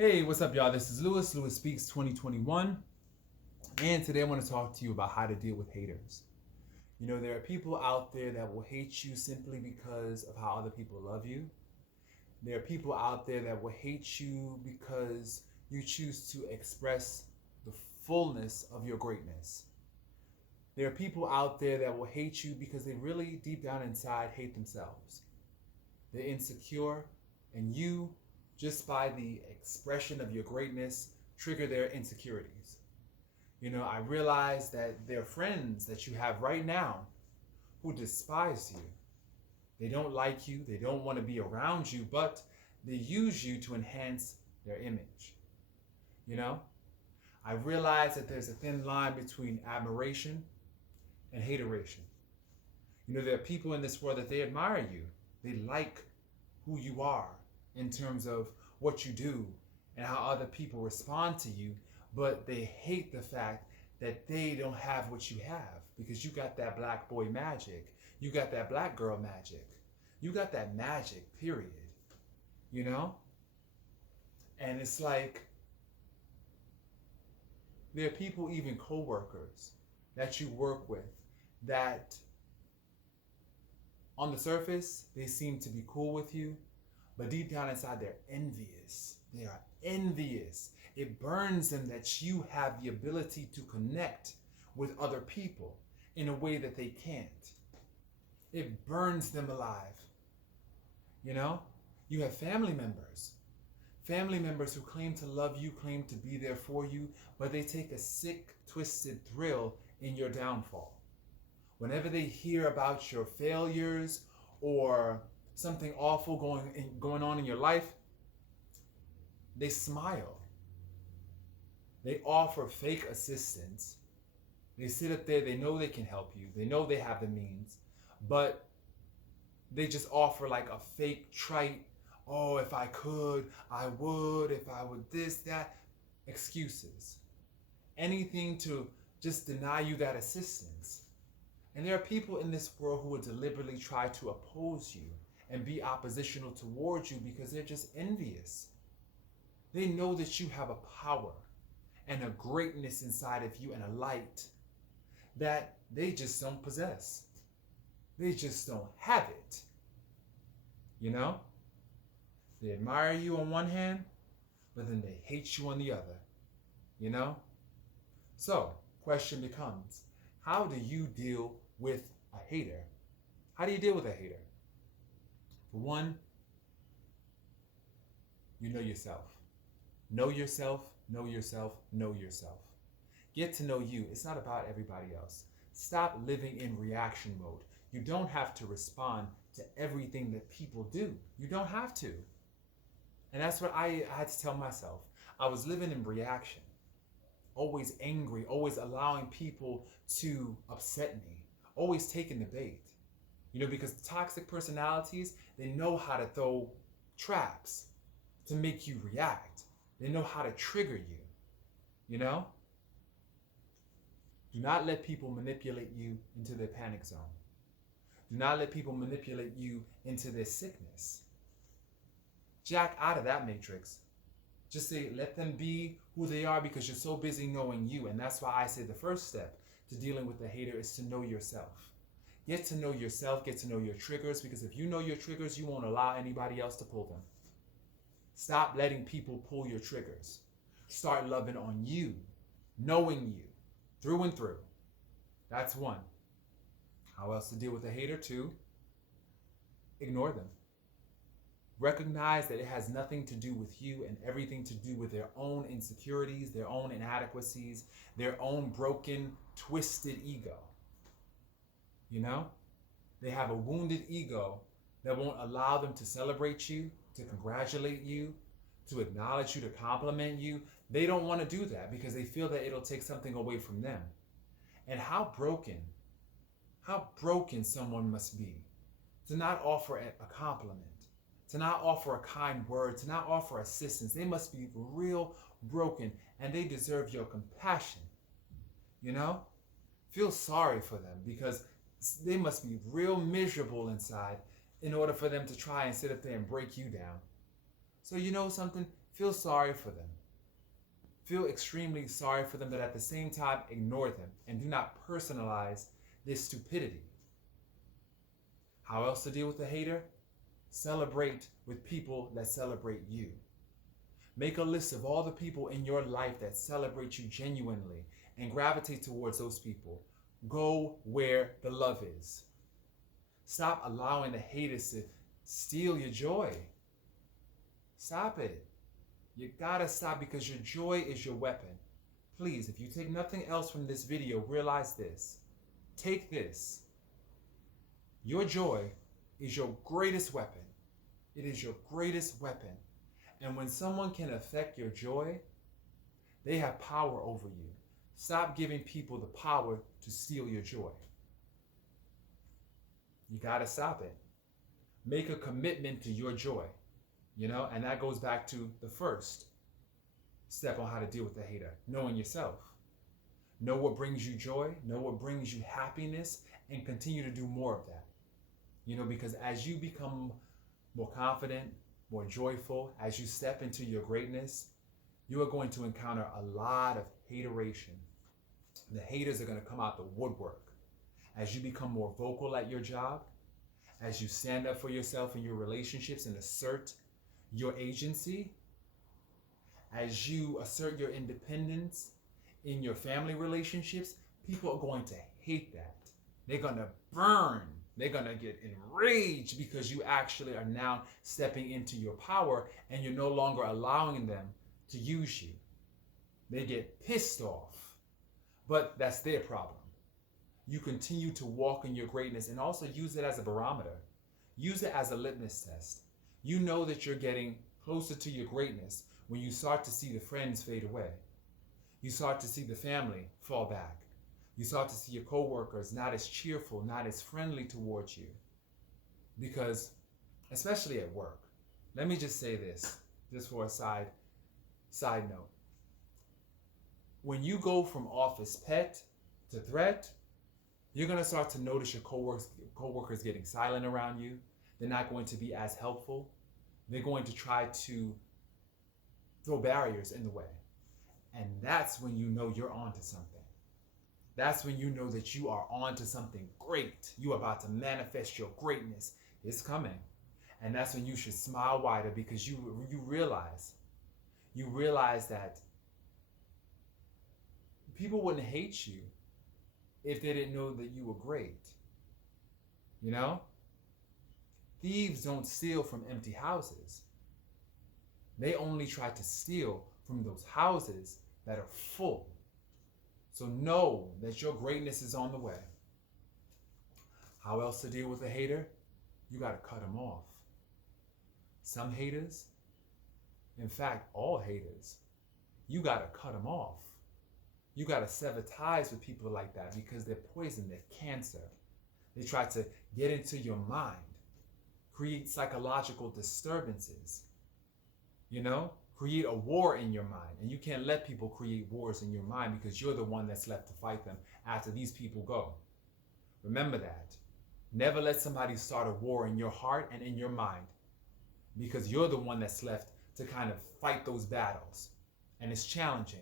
Hey, what's up, y'all? This is Lewis Speaks 2021, and today I want to talk to you about how to deal with haters. You know, there are people out there that will hate you simply because of how other people love you. There are people out there that will hate you because you choose to express the fullness of your greatness. There are people out there that will hate you because they really, deep down inside, hate themselves. They're insecure, and you, just by the expression of your greatness, trigger their insecurities. You know, I realize that there are friends that you have right now who despise you. They don't like you, they don't want to be around you, but they use you to enhance their image. You know, I realize that there's a thin line between admiration and hateration. You know, there are people in this world that they admire you, they like who you are in terms of what you do and how other people respond to you, but they hate the fact that they don't have what you have because you got that black boy magic, you got that black girl magic, you got that magic, period. You know? And it's like there are people, even co-workers that you work with, that on the surface they seem to be cool with you, but deep down inside they're envious. They are envious. It burns them that you have the ability to connect with other people in a way that they can't. It burns them alive. You know? You have family members who claim to love you, claim to be there for you, but they take a sick, twisted thrill in your downfall. Whenever they hear about your failures or something awful going on in your life, they smile. They offer fake assistance. They sit up there, they know they can help you, they know they have the means, but they just offer like a fake, trite, oh, if I could, I would, if I would this, that, excuses. Anything to just deny you that assistance. And there are people in this world who will deliberately try to oppose you and be oppositional towards you because they're just envious. They know that you have a power and a greatness inside of you and a light that they just don't possess. They just don't have it. You know? They admire you on one hand, but then they hate you on the other. You know? So, question becomes, how do you deal with a hater? How do you deal with a hater? For one, you know yourself. Know yourself, know yourself, know yourself. Get to know you. It's not about everybody else. Stop living in reaction mode. You don't have to respond to everything that people do. You don't have to. And that's what I had to tell myself. I was living in reaction, always angry, always allowing people to upset me, always taking the bait. You know, because toxic personalities, they know how to throw traps to make you react. They know how to trigger you, you know? Do not let people manipulate you into their panic zone. Do not let people manipulate you into their sickness. Jack out of that matrix. Just say, let them be who they are because you're so busy knowing you. And that's why I say the first step to dealing with the hater is to know yourself. Get to know yourself, get to know your triggers, because if you know your triggers, you won't allow anybody else to pull them. Stop letting people pull your triggers. Start loving on you, knowing you, through and through. That's one. How else to deal with a hater? Two, ignore them. Recognize that it has nothing to do with you and everything to do with their own insecurities, their own inadequacies, their own broken, twisted ego. You know? They have a wounded ego that won't allow them to celebrate you, to congratulate you, to acknowledge you, to compliment you. They don't want to do that because they feel that it'll take something away from them. And how broken someone must be to not offer a compliment, to not offer a kind word, to not offer assistance. They must be real broken, and they deserve your compassion. You know? Feel sorry for them because they must be real miserable inside in order for them to try and sit up there and break you down. So you know something? feel sorry for them. Feel extremely sorry for them, but at the same time, ignore them and do not personalize this stupidity. How else to deal with a hater? Celebrate with people that celebrate you. Make a list of all the people in your life that celebrate you genuinely and gravitate towards those people. Go where the love is. Stop allowing the haters to steal your joy. Stop it. You gotta stop, because your joy is your weapon. Please, if you take nothing else from this video, realize this. Take this. Your joy is your greatest weapon. It is your greatest weapon. And when someone can affect your joy, they have power over you. Stop giving people the power to steal your joy. You gotta stop it. Make a commitment to your joy, and that goes back to the first step on how to deal with the hater, knowing yourself. Know what brings you joy, know what brings you happiness, and continue to do more of that. Because as you become more confident, more joyful, as you step into your greatness, you are going to encounter a lot of hateration. The haters are going to come out the woodwork. As you become more vocal at your job, as you stand up for yourself in your relationships and assert your agency, as you assert your independence in your family relationships, people are going to hate that. They're going to burn. They're going to get enraged because you actually are now stepping into your power and you're no longer allowing them to use you. They get pissed off, but that's their problem. You continue to walk in your greatness and also use it as a barometer. Use it as a litmus test. You know that you're getting closer to your greatness when you start to see the friends fade away. You start to see the family fall back. You start to see your coworkers not as cheerful, not as friendly towards you. Because, especially at work, let me just say this, just for a side note. When you go from office pet to threat, you're going to start to notice your coworkers getting silent around you. They're not going to be as helpful. They're going to try to throw barriers in the way. And that's when you know you're onto something. That's when you know that you are onto something great. You are about to manifest your greatness. It's coming. And that's when you should smile wider, because you realize that people wouldn't hate you if they didn't know that you were great. Thieves don't steal from empty houses. They only try to steal from those houses that are full. So know that your greatness is on the way. How else to deal with a hater? You got to cut them off. Some haters, in fact, all haters, you got to cut them off. You got to sever ties with people like that, because they're poison, they're cancer. They try to get into your mind, create psychological disturbances, create a war in your mind. And you can't let people create wars in your mind, because you're the one that's left to fight them after these people go. Remember that. Never let somebody start a war in your heart and in your mind, because you're the one that's left to kind of fight those battles. And it's challenging.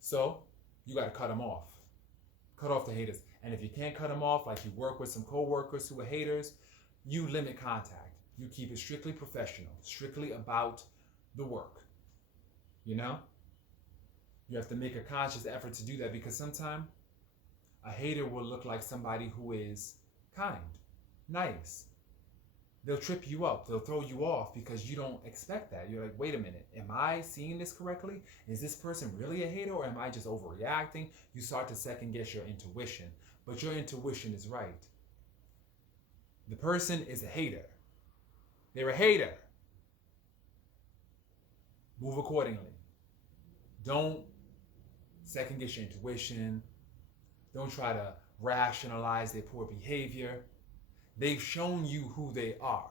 So you got to cut them off. Cut off the haters. And if you can't cut them off, like you work with some coworkers who are haters, you limit contact. You keep it strictly professional, strictly about the work. You have to make a conscious effort to do that, because sometimes a hater will look like somebody who is kind, nice. They'll trip you up. They'll throw you off because you don't expect that. You're like, wait a minute, am I seeing this correctly? Is this person really a hater, or am I just overreacting? You start to second guess your intuition, but your intuition is right. The person is a hater. They're a hater. Move accordingly. Don't second guess your intuition. Don't try to rationalize their poor behavior. They've shown you who they are.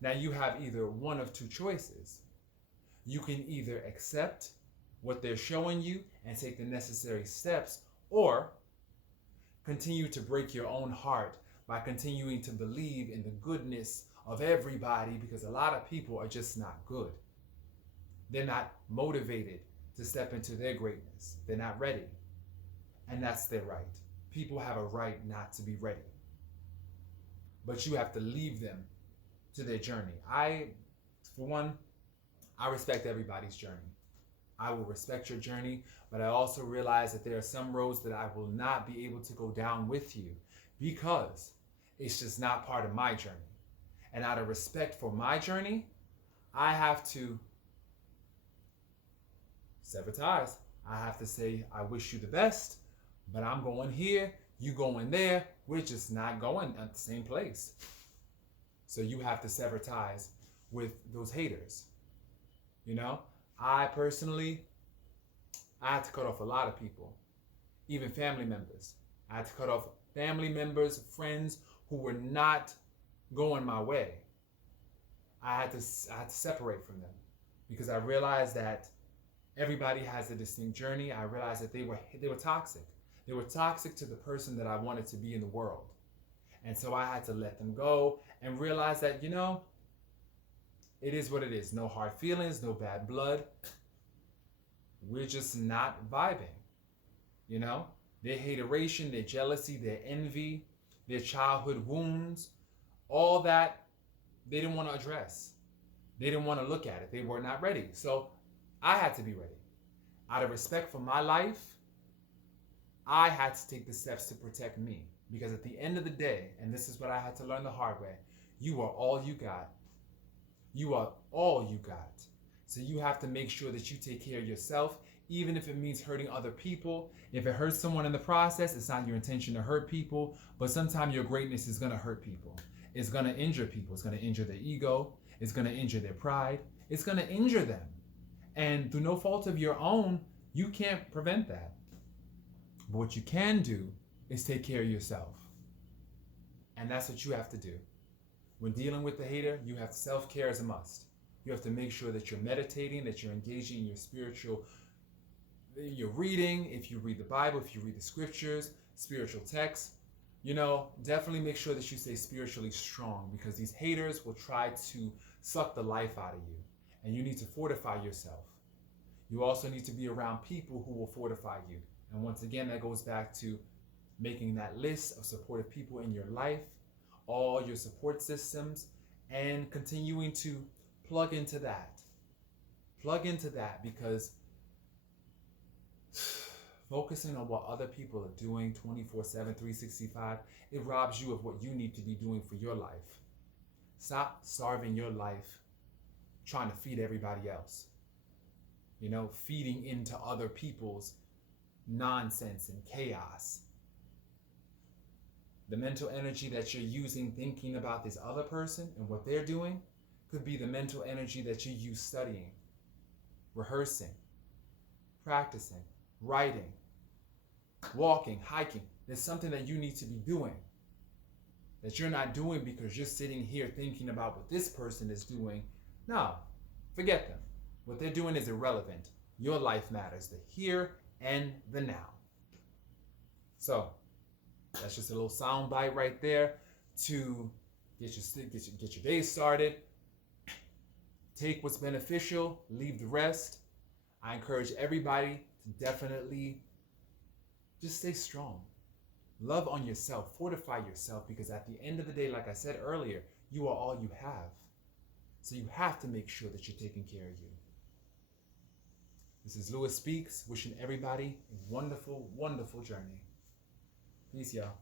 Now you have either one of two choices. You can either accept what they're showing you and take the necessary steps, or continue to break your own heart by continuing to believe in the goodness of everybody, because a lot of people are just not good. They're not motivated to step into their greatness. They're not ready. And that's their right. People have a right not to be ready. But you have to leave them to their journey. For one, I respect everybody's journey. I will respect your journey, but I also realize that there are some roads that I will not be able to go down with you because it's just not part of my journey. And out of respect for my journey, I have to sever ties. I have to say, I wish you the best, but I'm going here, you going there. We're just not going at the same place. So you have to sever ties with those haters. You know, I personally, I had to cut off a lot of people, even family members. I had to cut off family members, friends who were not going my way. I had to separate from them because I realized that everybody has a distinct journey. I realized that they were toxic. They were toxic to the person that I wanted to be in the world. And so I had to let them go and realize that, you know, it is what it is. No hard feelings, no bad blood. We're just not vibing. You know, their hateration, their jealousy, their envy, their childhood wounds, all that they didn't want to address. They didn't want to look at it. They were not ready. So I had to be ready. Out of respect for my life, I had to take the steps to protect me. Because at the end of the day, and this is what I had to learn the hard way, you are all you got. You are all you got. So you have to make sure that you take care of yourself, even if it means hurting other people. If it hurts someone in the process, it's not your intention to hurt people, but sometimes your greatness is going to hurt people. It's going to injure people. It's going to injure their ego. It's going to injure their pride. It's going to injure them. And through no fault of your own, you can't prevent that. But what you can do is take care of yourself. And that's what you have to do. When dealing with the hater, you have self-care as a must. You have to make sure that you're meditating, that you're engaging in your spiritual, you're reading, if you read the Bible, if you read the scriptures, spiritual texts, you know, definitely make sure that you stay spiritually strong because these haters will try to suck the life out of you. And you need to fortify yourself. You also need to be around people who will fortify you. And once again, that goes back to making that list of supportive people in your life, all your support systems, and continuing to plug into that. Plug into that because focusing on what other people are doing 24/7, 365, it robs you of what you need to be doing for your life. Stop starving your life trying to feed everybody else. You know, feeding into other people's nonsense and chaos. The mental energy that you're using thinking about this other person and what they're doing could be the mental energy that you use studying, rehearsing, practicing, writing, walking, hiking. There's something that you need to be doing that you're not doing because you're sitting here thinking about what this person is doing. No, forget them. What they're doing is irrelevant. Your life matters, the here and the now. So that's just a little sound bite right there to get your day started. Take what's beneficial, leave the rest. I encourage everybody to definitely just stay strong. Love on yourself, fortify yourself, because at the end of the day, like I said earlier, you are all you have. So you have to make sure that you're taking care of you. This is Lewis Speaks, wishing everybody a wonderful, wonderful journey. Peace, y'all.